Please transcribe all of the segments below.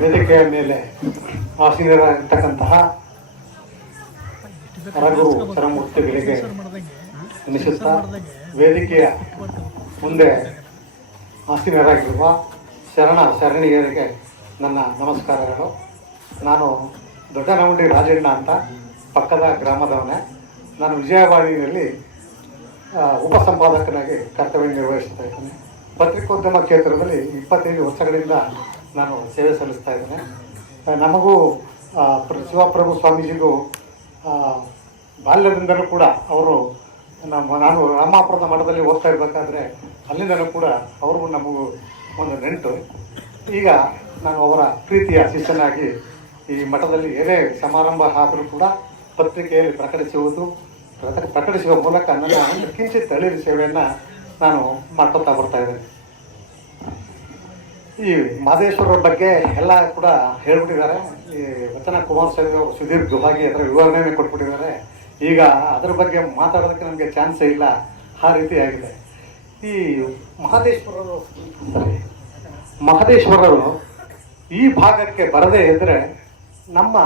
ವೇದಿಕೆಯ ಮೇಲೆ ಆಸೀನರಾಗಿರ್ತಕ್ಕಂತಹ ಹರಗುರು ಚರಮೂರ್ತಿಗಳಿಗೆ ಅನಿಸುತ್ತಾ ವೇದಿಕೆಯ ಮುಂದೆ ಆಸೀನರಾಗಿರುವ ಶರಣಿಯರಿಗೆ ನನ್ನ ನಮಸ್ಕಾರಗಳು. ನಾನು ದೊಡ್ಡನಮುಂಡಿ ರಾಜಣ್ಣ ಅಂತ ಪಕ್ಕದ ಗ್ರಾಮದವನೇ. ನಾನು ವಿಜಯವಾಣಿಯಲ್ಲಿ ಉಪಸಂಪಾದಕನಾಗಿ ಕರ್ತವ್ಯ ನಿರ್ವಹಿಸ್ತಾ ಇದ್ದೇನೆ. ಪತ್ರಿಕೋದ್ಯಮ ಕ್ಷೇತ್ರದಲ್ಲಿ 25 ವರ್ಷಗಳಿಂದ ನಾನು ಸೇವೆ ಸಲ್ಲಿಸ್ತಾ ಇದ್ದೇನೆ. ನಮಗೂ ಶಿವಪ್ರಭು ಸ್ವಾಮೀಜಿಗೂ ಬಾಲ್ಯದಿಂದಲೂ ಕೂಡ ಅವರು ನಾನು ರಾಮಾಪುರದ ಮಠದಲ್ಲಿ ಓದ್ತಾ ಇರಬೇಕಾದ್ರೆ ಅಲ್ಲಿಂದಲೂ ಕೂಡ ಅವ್ರಿಗೂ ನಮಗೂ ಒಂದು ನೆಂಟು. ಈಗ ನಾನು ಅವರ ಪ್ರೀತಿಯ ಶಿಷ್ಯನಾಗಿ ಈ ಮಠದಲ್ಲಿ ಏನೇ ಸಮಾರಂಭ ಆದರೂ ಕೂಡ ಪತ್ರಿಕೆಯಲ್ಲಿ ಪ್ರಕಟಿಸುವ ಮೂಲಕ ನನ್ನ ಒಂದು ಕಿಂಚಿತ್ ಅಳಿರಿ ಸೇವೆಯನ್ನು ನಾನು ಮಾಡ್ಕೊತಾ ಬರ್ತಾ ಇದ್ದೇನೆ. ಈ ಮಹದೇಶ್ವರರ ಬಗ್ಗೆ ಎಲ್ಲ ಕೂಡ ಹೇಳ್ಬಿಟ್ಟಿದ್ದಾರೆ. ಈ ವಚನ ಕುಮಾರಸ್ವಾಮಿ ಅವರು ಸುದೀರ್ಘವಾಗಿ ಅದರ ವಿವರಣೆಯನ್ನು ಕೊಟ್ಬಿಟ್ಟಿದ್ದಾರೆ. ಈಗ ಅದರ ಬಗ್ಗೆ ಮಾತಾಡೋದಕ್ಕೆ ನಮಗೆ ಚಾನ್ಸೇ ಇಲ್ಲ, ಆ ರೀತಿಯಾಗಿದೆ. ಈ ಮಹದೇಶ್ವರರು ಈ ಭಾಗಕ್ಕೆ ಬರದೇ ಇದ್ದರೆ ನಮ್ಮ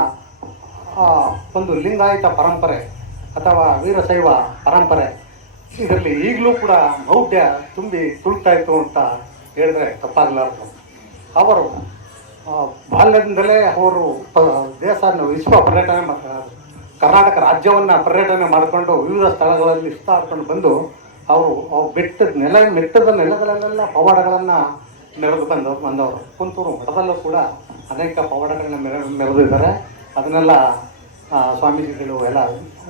ಒಂದು ಲಿಂಗಾಯತ ಪರಂಪರೆ ಅಥವಾ ವೀರಶೈವ ಪರಂಪರೆ ಇದರಲ್ಲಿ ಈಗಲೂ ಕೂಡ ಮೌಢ್ಯ ತುಂಬಿ ತುಳುಕ್ತಾ ಇತ್ತು ಅಂತ ಹೇಳಿದ್ರೆ ತಪ್ಪಾಗಲಾರದು. ಅವರು ಬಾಲ್ಯದಿಂದಲೇ ಅವರು ವಿಶ್ವ ಪರ್ಯಟನೆ ಕರ್ನಾಟಕ ರಾಜ್ಯವನ್ನು ಪರ್ಯಟನೆ ಮಾಡಿಕೊಂಡು ವಿವಿಧ ಸ್ಥಳಗಳಲ್ಲಿ ಸುತ್ತಾಡ್ಕೊಂಡು ಬಂದು ಅವರು ಮೆಟ್ಟದ ನೆಲಗಳಲ್ಲೆಲ್ಲ ಪವಾಡಗಳನ್ನು ಮೆರೆದು ಬಂದವರು. ಕುಂತೂರು ಮಠದಲ್ಲೂ ಕೂಡ ಅನೇಕ ಪವಾಡಗಳನ್ನ ಮೆರೆದಿದ್ದಾರೆ. ಅದನ್ನೆಲ್ಲ ಸ್ವಾಮೀಜಿಗಳು ಎಲ್ಲ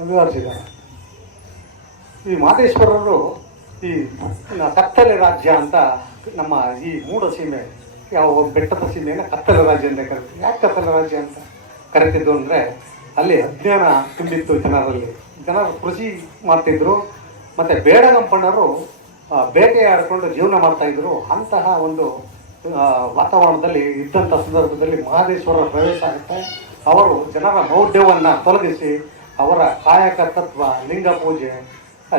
ವಿವರಿಸಿದ್ದಾರೆ. ಈ ಮಹದೇಶ್ವರರು ಈ ಕತ್ತಲೆ ರಾಜ್ಯ ಅಂತ ನಮ್ಮ ಈ ಮೂಡ ಸೀಮೆ, ಯಾವ ಬೆಟ್ಟದ ಸೀಮೆಯನ್ನು ಕತ್ತಲೆ ರಾಜ್ಯ ಅಂತ ಕರಿತೀವಿ. ಯಾಕೆ ಕತ್ತಲೆ ರಾಜ್ಯ ಅಂತ ಕರಿತಿದ್ದು ಅಂದರೆ ಅಲ್ಲಿ ಅಜ್ಞಾನ ತುಂಬಿತ್ತು ಜನರಲ್ಲಿ. ಜನರು ಕೃಷಿ ಮಾಡ್ತಿದ್ರು, ಮತ್ತು ಬೇಡಗಂಪಣ್ಣರು ಬೇಟೆಯಾಡಿಕೊಂಡು ಜೀವನ ಮಾಡ್ತಾಯಿದ್ರು. ಅಂತಹ ಒಂದು ವಾತಾವರಣದಲ್ಲಿ ಇದ್ದಂಥ ಸಂದರ್ಭದಲ್ಲಿ ಮಹದೇಶ್ವರರ ಪ್ರವೇಶ ಆಗುತ್ತೆ. ಅವರು ಜನರ ಮೌಢ್ಯವನ್ನು ತೊಲಗಿಸಿ ಅವರ ಕಾಯಕ ತತ್ವ, ಲಿಂಗ ಪೂಜೆ,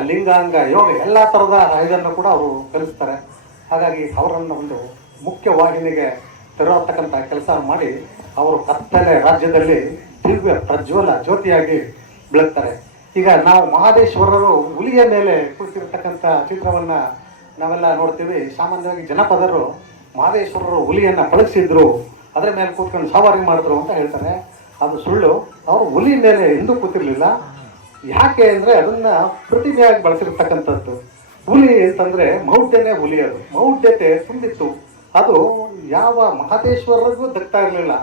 ಲಿಂಗಾಂಗ ಯೋಗ ಎಲ್ಲ ಥರದ ಇದನ್ನು ಕೂಡ ಅವರು ಕಲಿಸ್ತಾರೆ. ಹಾಗಾಗಿ ಅವರನ್ನು ಒಂದು ಮುಖ್ಯವಾಹಿನಿಗೆ ತರತಕ್ಕಂಥ ಕೆಲಸ ಮಾಡಿ ಅವರು ಕತ್ತಲೆ ರಾಜ್ಯದಲ್ಲಿ ದಿವ್ಯ ಪ್ರಜ್ವಲ ಜ್ಯೋತಿಯಾಗಿ ಬೆಳಗ್ತಾರೆ. ಈಗ ನಾವು ಮಹದೇಶ್ವರರು ಹುಲಿಯ ಮೇಲೆ ಕುಳಿತಿರ್ತಕ್ಕಂಥ ಚಿತ್ರವನ್ನು ನಾವೆಲ್ಲ ನೋಡ್ತೀವಿ. ಸಾಮಾನ್ಯವಾಗಿ ಜನಪದರು ಮಹದೇಶ್ವರರು ಹುಲಿಯನ್ನು ಪಳಗಿಸಿದ್ರು, ಅದರ ಮೇಲೆ ಕೂತ್ಕೊಂಡು ಸವಾರಿ ಮಾಡಿದ್ರು ಅಂತ ಹೇಳ್ತಾರೆ. ಅದು ಸುಳ್ಳು. ಅವರು ಹುಲಿ ಮೇಲೆ ಎಂದೂ ಕೂತಿರ್ಲಿಲ್ಲ. ಯಾಕೆ ಅಂದರೆ ಅದನ್ನು ಪ್ರತಿಭೆಯಾಗಿ ಬಳಸಿರ್ತಕ್ಕಂಥದ್ದು. ಹುಲಿ ಅಂತಂದರೆ ಮೌಢ್ಯನೇ ಹುಲಿ. ಅದು ಮೌಢ್ಯತೆ ತುಂಬಿತ್ತು. ಅದು ಯಾವ ಮಹದೇಶ್ವರರಿಗೂ ದಕ್ತಾ ಇರಲಿಲ್ಲ.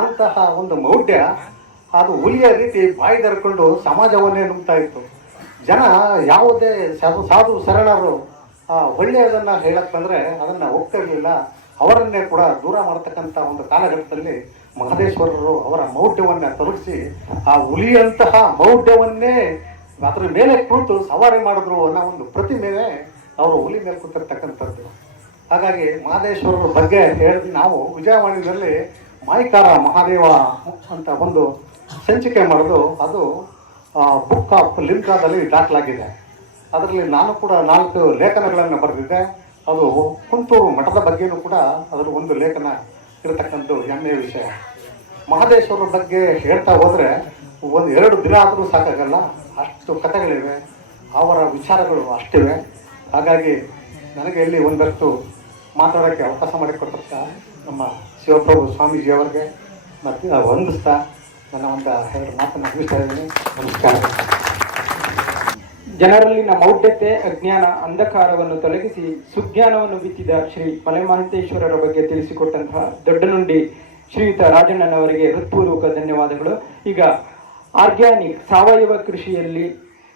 ಅಂತಹ ಒಂದು ಮೌಢ್ಯ ಅದು ಹುಲಿಯ ರೀತಿ ಬಾಯಿ ತೆರ್ಕೊಂಡು ಸಮಾಜವನ್ನೇ ನುಗ್ತಾ ಇತ್ತು. ಜನ ಯಾವುದೇ ಸಾಧು ಶರಣರು ಒಳ್ಳೆಯದನ್ನು ಹೇಳಕ್ಕಂದ್ರೆ ಅದನ್ನು ಒಪ್ತಿರಲಿಲ್ಲ. ಅವರನ್ನೇ ಕೂಡ ದೂರ ಮಾಡತಕ್ಕಂಥ ಒಂದು ಕಾಲಘಟ್ಟದಲ್ಲಿ ಮಹದೇಶ್ವರರು ಅವರ ಮೌಢ್ಯವನ್ನು ತೊಲಗಿಸಿ ಆ ಹುಲಿಯಂತಹ ಮೌಢ್ಯವನ್ನೇ ಅದರ ಮೇಲೆ ಕುಳಿತು ಸವಾರಿ ಮಾಡಿದ್ರು ಅನ್ನೋ ಒಂದು ಪ್ರತಿಮೆನೇ ಅವರು ಹುಲಿ ಮೇಲೆ ಕೂತಿರ್ತಕ್ಕಂಥದ್ದು. ಹಾಗಾಗಿ ಮಹದೇಶ್ವರರ ಬಗ್ಗೆ ಹೇಳಿ ನಾವು ವಿಜಯವಾಣಿಯಲ್ಲಿ ಮಾಯಿಕಾರ ಮಹಾದೇವ ಅಂತ ಒಂದು ಸಂಚಿಕೆ ಮಾಡೋದು, ಅದು ಬುಕ್ ಆಫ್ ಲಿಮ್ಕಾದಲ್ಲಿ ದಾಖಲಾಗಿದೆ. ಅದರಲ್ಲಿ ನಾನು ಕೂಡ 4 ಲೇಖನಗಳನ್ನು ಬರೆದಿದ್ದೆ. ಅದು ಕುಂತೂರು ಮಠದ ಬಗ್ಗೆಯೂ ಕೂಡ ಅದರ ಒಂದು ಲೇಖನ ಇರತಕ್ಕಂಥದ್ದು ಹೆಮ್ಮೆಯ ವಿಷಯ. ಮಹದೇಶ್ವರರ ಬಗ್ಗೆ ಹೇಳ್ತಾ ಹೋದರೆ 1-2 ದಿನ ಆದರೂ ಸಾಕಾಗಲ್ಲ, ಅಷ್ಟು ಕಥೆಗಳಿವೆ, ಅವರ ವಿಚಾರಗಳು ಅಷ್ಟಿವೆ. ಹಾಗಾಗಿ ನನಗೆ ಇಲ್ಲಿ ಒಂದಷ್ಟು ಮಾತಾಡೋಕ್ಕೆ ಅವಕಾಶ ಮಾಡಿಕೊಟ್ಟಂಥ ನಮ್ಮ ಶಿವಪ್ರಭು ಸ್ವಾಮೀಜಿಯವರಿಗೆ ಮತ್ತು ವಂದಿಸ್ತಾ ನನ್ನ ಒಂದು 2 ಮಾತನ್ನು ಮುಗಿಸ್ತಾ ಇದ್ದೀನಿ. ನಮಸ್ಕಾರ. ಜನರಲ್ಲಿನ ಮೌಢ್ಯತೆ, ಅಜ್ಞಾನ, ಅಂಧಕಾರವನ್ನು ತೊಲಗಿಸಿ ಸುಜ್ಞಾನವನ್ನು ಬಿತ್ತಿದ ಶ್ರೀ ಮಲೆಮಹಂತೇಶ್ವರರ ಬಗ್ಗೆ ತಿಳಿಸಿಕೊಟ್ಟಂತಹ ದೊಡ್ಡನುಂಡಿ ಶ್ರೀಯುತ ರಾಜಣ್ಣನವರಿಗೆ ಹೃತ್ಪೂರ್ವಕ ಧನ್ಯವಾದಗಳು. ಈಗ ಆರ್ಗ್ಯಾನಿಕ್ ಸಾವಯವ ಕೃಷಿಯಲ್ಲಿ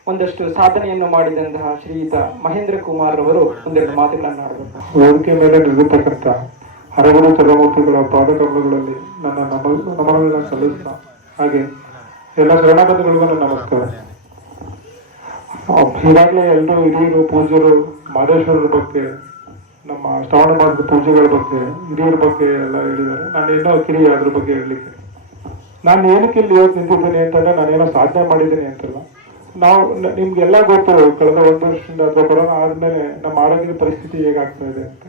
ಒಂದಷ್ಟು ಸಾಧನೆಯನ್ನು ಮಾಡಿದಂತಹ ಶ್ರೀಯುತ ಮಹೇಂದ್ರ ಕುಮಾರ್ ಅವರು ಒಂದೆರಡು ಮಾತುಗಳನ್ನು ಆಡಬೇಕು. ವೇದಿಕೆ ಮೇಲೆ ನಿಲ್ಲತಕ್ಕಂಥ ಹರಗುರು ಚರಮೂರ್ತಿಗಳ ಪಾದಕಮಲಗಳಲ್ಲಿ ನನ್ನ ನಮನಗಳನ್ನು ಸಲ್ಲಿಸ್ತಾ, ಹಾಗೆ ಎಲ್ಲ ಶರಣಾಗತಗಳಿಗೂ ನನ್ನ ನಮಸ್ಕಾರ. ಈಗಾಗಲೇ ಎಲ್ಲರೂ ಹಿರಿಯರು ಪೂಜ್ಯರು ಮಹದೇಶ್ವರರ ಬಗ್ಗೆ, ನಮ್ಮ ಶ್ರಾವಣ ಮಾಸದ ಪೂಜೆಗಳ ಬಗ್ಗೆ, ಹಿರಿಯರ ಬಗ್ಗೆ ಎಲ್ಲ ಹೇಳಿದ್ದಾರೆ. ನಾನು ಏನೋ ಕಿರಿಯ ಅದ್ರ ಬಗ್ಗೆ ಹೇಳಲಿಕ್ಕೆ, ನಾನು ಏನಕ್ಕೆ ಇಲ್ಲಿ ಇವತ್ತು ನಿಂತಿದ್ದೀನಿ ಅಂತಂದ್ರೆ ನಾನೇನೋ ಸಾಧನೆ ಮಾಡಿದ್ದೀನಿ ಅಂತಲ್ಲ. ನಾವು ನಿಮ್ಗೆಲ್ಲ ಗೊತ್ತು, ಕಳೆದ 1 ವರ್ಷದಿಂದ ಅಥವಾ ಕೊರೋನಾ ಆದಮೇಲೆ ನಮ್ಮ ಆರೋಗ್ಯದ ಪರಿಸ್ಥಿತಿ ಹೇಗಾಗ್ತಾ ಇದೆ ಅಂತ.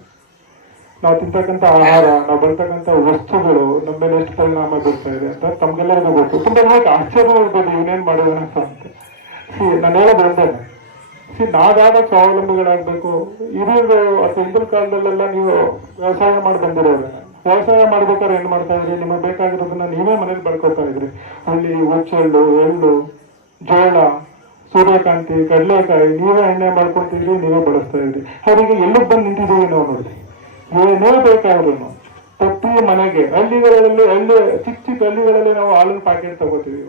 ನಾವು ತಿಂತಕ್ಕಂಥ ಆಹಾರ, ನಾವು ಬರ್ತಕ್ಕಂಥ ವಸ್ತುಗಳು ನಮ್ಮ ಮೇಲೆ ಎಷ್ಟು ಪರಿಣಾಮ ಬೀರ್ತಾ ಇದೆ ಅಂತ ತಮ್ಗೆಲ್ಲರಿಗೂ ಗೊತ್ತು. ತುಂಬಾ ಜನಕ್ಕೆ ಆಶ್ಚರ್ಯ ಇರ್ಬೋದು ಇವನೇನ್ ಮಾಡಿದಾನಪ್ಪ ಅಂತ. ನಾನು ಹೇಳೋದು ಒಂದೇನೆ, ನಾವಾದ ಸ್ವಾವಲಂಬಿಗಳಾಗಬೇಕು. ಹಿರಿಯರು ಅಥವಾ ಹಿಂದಿನ ಕಾಲದಲ್ಲೆಲ್ಲ ನೀವು ವ್ಯವಸಾಯ ಮಾಡಿ ಬಂದಿರೋರು, ವ್ಯವಸಾಯ ಮಾಡ್ಬೇಕಾದ್ರೆ ಏನ್ ಮಾಡ್ತಾ ಇದ್ರಿ, ನಿಮಗೆ ಬೇಕಾಗಿರೋದನ್ನ ನೀವೇ ಮನೇಲಿ ಬೆಳ್ಕೊತಾ ಇದ್ರಿ. ಹುಳ್ಳಿ, ಹುಚ್ಚೆಳ್ಳು, ಎಳ್ಳು, ಜೋಳ, ಸೂರ್ಯಕಾಂತಿ, ಕಡಲೆಕಾಯಿ ನೀವೇ ಎಣ್ಣೆ ಮಾಡ್ಕೊತಿದ್ರಿ, ನೀವೇ ಬಳಸ್ತಾ ಇದ್ರಿ. ಅವರಿಗೆ ಎಲ್ಲಿಗೆ ಬಂದು ನಿಂತಿದ್ದೀವಿ ನಾವು ನೋಡಿ. ಏನೇ ಬೇಕಾದ್ರೂ ಪ್ರತಿ ಮನೆಗೆ ಹಳ್ಳಿಗಳಲ್ಲಿ ಚಿಕ್ಕ ಚಿಕ್ಕ ಹಳ್ಳಿಗಳಲ್ಲಿ ನಾವು ಹಾಲಿನ ಪ್ಯಾಕೆಟ್ ತಗೋತೀವಿ.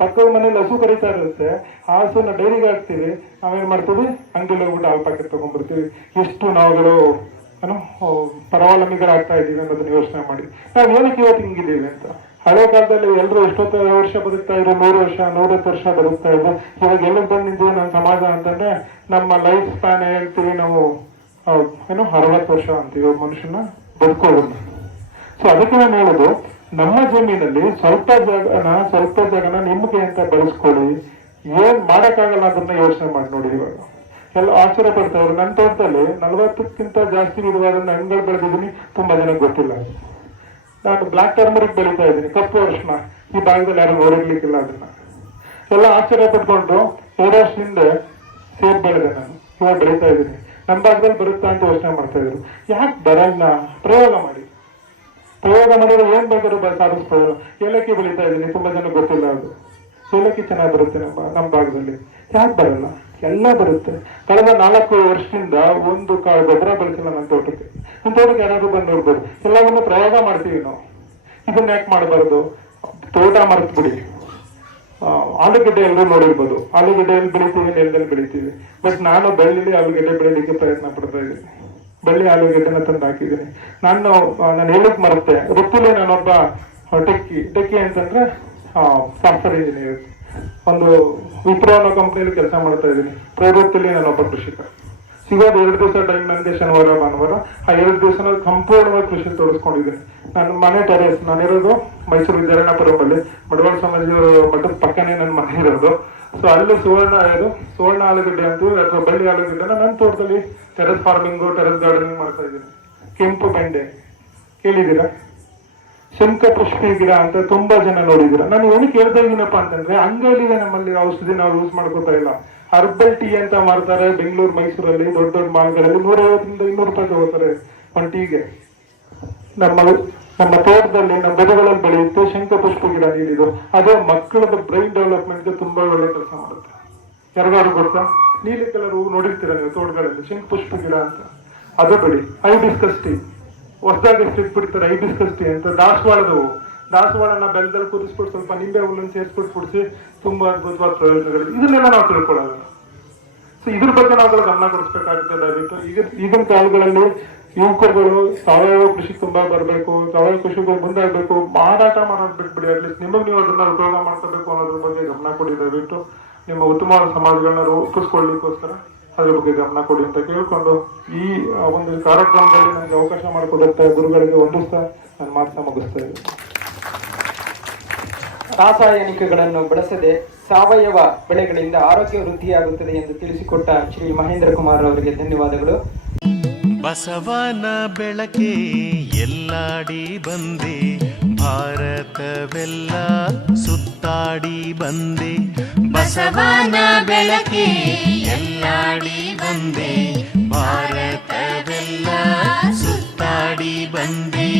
ಪಕ್ಕದ ಮನೇಲಿ ಹಸು ಕರೀತಾ ಇರುತ್ತೆ, ಆ ಹಸುನ ಡೈರಿಗೆ ಹಾಕ್ತೀವಿ. ನಾವೇನ್ ಮಾಡ್ತೀವಿ, ಅಂಗಡಿಯಲ್ಲಿ ಹೋಗ್ಬಿಟ್ಟು ಹಾಲು ಪ್ಯಾಕೆಟ್ ತಗೊಂಡ್ಬರ್ತೀವಿ. ಎಷ್ಟು ನಾವುಗಳು ಏನೋ ಪರಾವಲಂಬಿಗಳಾಗ್ತಾ ಇದ್ದೀವಿ ಅನ್ನೋದನ್ನ ಯೋಚನೆ ಮಾಡಿ. ನಾವು ಏನಕ್ಕೆ ಇವತ್ತು ಹಿಂಗಿದ್ದೀವಿ ಅಂತ. ಹಳೆ ಕಾಲದಲ್ಲಿ ಎಲ್ಲರೂ ಎಷ್ಟೊತ್ತು ವರ್ಷ ಬದುಕ್ತಾ ಇದ್ರು, 100 ವರ್ಷ 110 ವರ್ಷ ಬದುಕ್ತಾ ಇದ್ರು. ಇವಾಗ ಎಲ್ಲಕ್ಕೆ ಬಂದು ನಿಂತೀವಿ ನಮ್ಮ ಸಮಾಜ ಅಂತಂದ್ರೆ ನಮ್ಮ ಲೈಫ್ ಸ್ಪ್ಯಾನ್ ಹೇಳ್ತೀವಿ ನಾವು ಏನೋ 60 ವರ್ಷ ಅಂತೀವಿ ಮನುಷ್ಯನ ಬದುಕೋದನ್ನ. ಸೊ ಅದಕ್ಕೆ ನಾನು ಹೇಳೋದು, ನಮ್ಮ ಜಮೀನಲ್ಲಿ ಸ್ವಲ್ಪ ಜಾಗನ ನಿಮ್ಗೆ ಅಂತ ಬೆಳೆಸ್ಕೊಳ್ಳಿ. ಏನ್ ಮಾಡಕ್ಕಾಗಲ್ಲ ಅದನ್ನ ಯೋಚನೆ ಮಾಡಿ ನೋಡಿ. ಇವಾಗ ಎಲ್ಲ ಆಶ್ಚರ್ಯ ಪಡ್ತಾವ್ರು. ನನ್ನ ತೋಟದಲ್ಲಿ 40ಕ್ಕಿಂತ ಜಾಸ್ತಿ ವಿಧವಾದ ಹಣ್ಣುಗಳು ಬೆಳೆದಿದ್ದೀನಿ, ತುಂಬಾ ಜನಕ್ಕೆ ಗೊತ್ತಿಲ್ಲ. ನಾನು ಬ್ಲಾಕ್ ಟರ್ಮರಿಕ್ ಬೆಳೀತಾ ಇದ್ದೀನಿ, ಕಪ್ಪು ಅರಿಶಿನ. ಈ ಭಾಗದಲ್ಲಿ ಯಾರು ನೋಡಿರ್ಲಿಕ್ಕಿಲ್ಲ ಅದನ್ನ. ಎಲ್ಲ ಆಶ್ಚರ್ಯ ಪಟ್ಕೊಂಡು 2 ವರ್ಷದಿಂದ ಸೇಬ್ ಬೆಳೆದೆ ನಾನು, ಇವಾಗ ಬೆಳೀತಾ ಇದ್ದೀನಿ. ನಮ್ಮ ಭಾಗದಲ್ಲಿ ಬರುತ್ತಾ ಅಂತ ಯೋಚನೆ ಮಾಡ್ತಾ ಇದ್ರು. ಯಾಕೆ ಬರಲ್ಲ, ಪ್ರಯೋಗ ಮಾಡಿದ್ರೆ ಏನ್ ಬೇಕಾದ್ರೂ ಸಾಧಿಸ್ಬೋದು. ಏಲಕ್ಕಿ ಬೆಳೀತಾ ಇದ್ದೀನಿ, ತುಂಬಾ ಜನ ಗೊತ್ತಿಲ್ಲ ಅದು. ಏಲಕ್ಕಿ ಚೆನ್ನಾಗಿ ಬರುತ್ತೆ ನಮ್ಮ ಭಾಗದಲ್ಲಿ. ಯಾಕೆ ಬರಲ್ಲ? ಎಲ್ಲ ಬರುತ್ತೆ. ಕಳೆದ 4 ವರ್ಷದಿಂದ ಒಂದು ಕಾಳು ಗೊಬ್ಬರ ಬಳಸಿಲ್ಲ ನನ್ನ ತೋಟಕ್ಕೆ. ನನ್ನ ತೋಟಕ್ಕೆ ಯಾರಾದ್ರೂ ಬಂದು ನೋಡ್ಬೋದು. ಎಲ್ಲವನ್ನೂ ಪ್ರಯೋಗ ಮಾಡ್ತೀವಿ ನಾವು. ಇದನ್ನ ಯಾಕೆ ಮಾಡಬಾರ್ದು? ತೋಟ ಮರೆತು ಬಿಡಿ. ಆಲೂಗಡ್ಡೆ ಎಲ್ಲರೂ ನೋಡಿರ್ಬೋದು. ಆಲೂಗಡ್ಡೆಯಲ್ಲಿ ಬೆಳಿತೀವಿ, ನೆಲದಲ್ಲಿ ಬೆಳಿತೀವಿ. ಬಟ್ ನಾನು ಬೆಳ್ಳಿಲಿ ಆಲೂಗಡ್ಡೆ ಬೆಳೀಲಿಕ್ಕೆ ಪ್ರಯತ್ನ ಪಡ್ತಾ ಇದ್ದೀನಿ. ಬೆಳ್ಳಿ ಆಲೂಗಡ್ಡೆನ ತಂದು ಹಾಕಿದ್ದೀನಿ. ನಾನು ಹೇಳಕ್ ಮರುತ್ತೆ, ವೃತ್ತಿಲಿ ನಾನೊಬ್ಬ ಟೆಕ್ಕಿ ಅಂತಂದ್ರೆ ಸಾಫ್ಟ್ವೇರ್ ಇಂಜಿನಿಯರ್. ಒಂದು ವಿಪ್ರೋ ಅನ್ನೋ ಕಂಪ್ನಿಯಲ್ಲಿ ಕೆಲಸ ಮಾಡ್ತಾ ಇದ್ದೀನಿ. ಪ್ರವೃತ್ತಿಲಿ ನಾನೊಬ್ಬ ಕೃಷಿಕ. ಸಿಗೋದು 2 ದಿವಸ ಟೈಮ್ ನನಗೆ, ಶನಿವಾರ ಭಾನುವಾರ. ಆ 2 ದಿವಸ ಸಂಪೂರ್ಣವಾಗಿ ಕೃಷಿ ತೊಡಸ್ಕೊಂಡಿದ್ದೀನಿ. ನನ್ನ ಮನೆ ಟೆರೇಸ್, ನಾನಿರೋದು ಮೈಸೂರು ವಿದ್ಯಾರಣ್ಯಪುರಮಲ್ಲಿ, ಮಡವಾಳ ಸಮಾಜ ಮಠದ ಪಕ್ಕನೇ ನನ್ನ ಮನೆ ಇರೋದು. ಸೊ ಅಲ್ಲಿ ಸುವರ್ಣ ಆಲೂಗಡ್ಡೆ ಅಂತೀವಿ ಅಥವಾ ಬಳ್ಳಿ ಆಲೂಗಡ್ಡೆನ ನನ್ನ ತೋಟದಲ್ಲಿ ಟೆರೆಸ್ ಫಾರ್ಮಿಂಗು, ಟೆರೆಸ್ ಗಾರ್ಡನಿಂಗ್ ಮಾಡ್ತಾ ಇದ್ದೀನಿ. ಕೆಂಪು ಬೆಂಡೆ ಕೇಳಿದ್ದೀರಾ? ಶಂಖ ಪುಷ್ಪಿ ಗಿಡ ಅಂತ ತುಂಬಾ ಜನ ನೋಡಿದ್ದೀರಾ. ನಾನು ಏನಕ್ಕೆ ಹೇಳ್ತಾ ಇದ್ದೀನಪ್ಪ ಅಂತಂದ್ರೆ, ಅಂಗಡಿಗೆ ನಮ್ಮಲ್ಲಿ ಔಷಧಿ ನಾವು ಯೂಸ್ ಮಾಡ್ಕೋತಾ ಇಲ್ಲ. ಹರ್ಬಲ್ ಟೀ ಅಂತ ಮಾಡ್ತಾರೆ ಬೆಂಗಳೂರು, ಮೈಸೂರಲ್ಲಿ ದೊಡ್ಡ ದೊಡ್ಡ ಮಾಲ್ಗಳಲ್ಲಿ 150ರಿಂದ 200 ರೂಪಾಯಿ ತಗೋತಾರೆ ಒಂದು ಟೀಗೆ. ನಮ್ಮ ತೋಟದಲ್ಲಿ, ನಮ್ಮ ಬೆಳೆಗಳಲ್ಲಿ ಬೆಳೆಯುತ್ತೆ ಶಂಖ ಪುಷ್ಪ ಗಿಡ ನೀಡಿದ್ದು. ಅದೇ ಮಕ್ಕಳದ ಬ್ರೈನ್ ಡೆವಲಪ್ಮೆಂಟ್ಗೆ ತುಂಬಾ ಒಳ್ಳೆ ಕೆಲಸ ಮಾಡುತ್ತೆ. ಯಾರಿಗಾದ್ರು ಗೊತ್ತಾ? ನೀಲಿ ಕಲರ್ ಹೂವು ನೋಡಿರ್ತೀರ ನೀವು ತೋಟಗಳಲ್ಲಿ, ಶಂಖ ಪುಷ್ಪ ಗಿಡ ಅಂತ. ಅದು ಬೆಳಿ. ಹೈಬಿಸ್ಕಸ್ ಟೀ ಹೊಸದಾಗಿ ಎಷ್ಟು ಬಿಡ್ತಾರೆ, ಹೈಬಿಸ್ಕಸ್ ಟೀ ಅಂತ. ದಾಸವಾಳದ ಹೂವು, ದಾಸವಾಳನ ಬೆಲ್ಲದಲ್ಲಿ ಕುದಿಸ್ಬಿಟ್ಟು ಸ್ವಲ್ಪ ನಿಂಬೆ ಹುಲ್ಲನ್ನು ಸೇರಿಸ್ಬಿಟ್ಟು ಕುಡಿಸಿ ತುಂಬಾ ಅದ್ಭುತವಾದ ಪ್ರಯೋಜನಗಳು. ಇದನ್ನೆಲ್ಲ ನಾವು ತಿಳ್ಕೊಳ್ಳೋದು. ಸೊ ಇದ್ರ ಬಗ್ಗೆ ನಾವು ಗಮನ ಕೊಡಿಸ್ಬೇಕಾಗುತ್ತೆ ದಯವಿಟ್ಟು. ಈಗಿನ ಕಾಲಗಳಲ್ಲಿ ಯುವಕರುಗಳು ಸಾವಯವ ಕೃಷಿ ತುಂಬಾ ಬರಬೇಕು, ಸಾವಯವ ಕೃಷಿಗಳು ಮುಂದಾಗಬೇಕು. ಮಾರಾಟ ಮಾಡೋದು ಬಿಟ್ಬಿಡಿ. ಅಟ್ಲೀಸ್ಟ್ ನಿಮಗೆ ನೀವು ಅದನ್ನ ಉಪಯೋಗ ಮಾಡ್ಕೋಬೇಕು ಅನ್ನೋದ್ರ ಬಗ್ಗೆ ಗಮನ ಕೊಡಿ ದಯವಿಟ್ಟು. ನಿಮ್ಮ ಉತ್ತಮವಾದ ಸಮಾಜಗಳನ್ನ ರೂಪಿಸ್ಕೊಳ್ಳಿಕ್ಕೋಸ್ಕರ ಅದ್ರ ಬಗ್ಗೆ ಗಮನ ಕೊಡಿ ಅಂತ ಕೇಳ್ಕೊಂಡು, ಈ ಒಂದು ಕಾರ್ಯಕ್ರಮದಲ್ಲಿ ನನಗೆ ಅವಕಾಶ ಮಾಡಿಕೊಡುತ್ತ ಗುರುಗಳಿಗೆ ವಂದಿಸ್ತಾ ನನ್ನ ಮಾತನ್ನ ಮುಗಿಸ್ತಾ ಇದ್ದೀನಿ. ರಾಸಾಯನಿಕಗಳನ್ನು ಬಳಸದೆ ಸಾವಯವ ಬೆಳೆಗಳಿಂದ ಆರೋಗ್ಯ ವೃದ್ಧಿಯಾಗುತ್ತದೆ ಎಂದು ತಿಳಿಸಿಕೊಟ್ಟ ಶ್ರೀ ಮಹೇಂದ್ರ ಕುಮಾರ್ ಅವರಿಗೆ ಧನ್ಯವಾದಗಳು. ಬಸವನ ಬೆಳಕೆ ಎಲ್ಲಾಡಿ ಬಂದೆ, ಭಾರತವೆಲ್ಲ ಸುತ್ತಾಡಿ ಬಂದೆ. ಬಸವನ ಬೆಳಕೆ ಎಲ್ಲಾಡಿ ಬಂದೆ, ಭಾರತವೆಲ್ಲ ಸುತ್ತಾಡಿ ಬಂದೆ.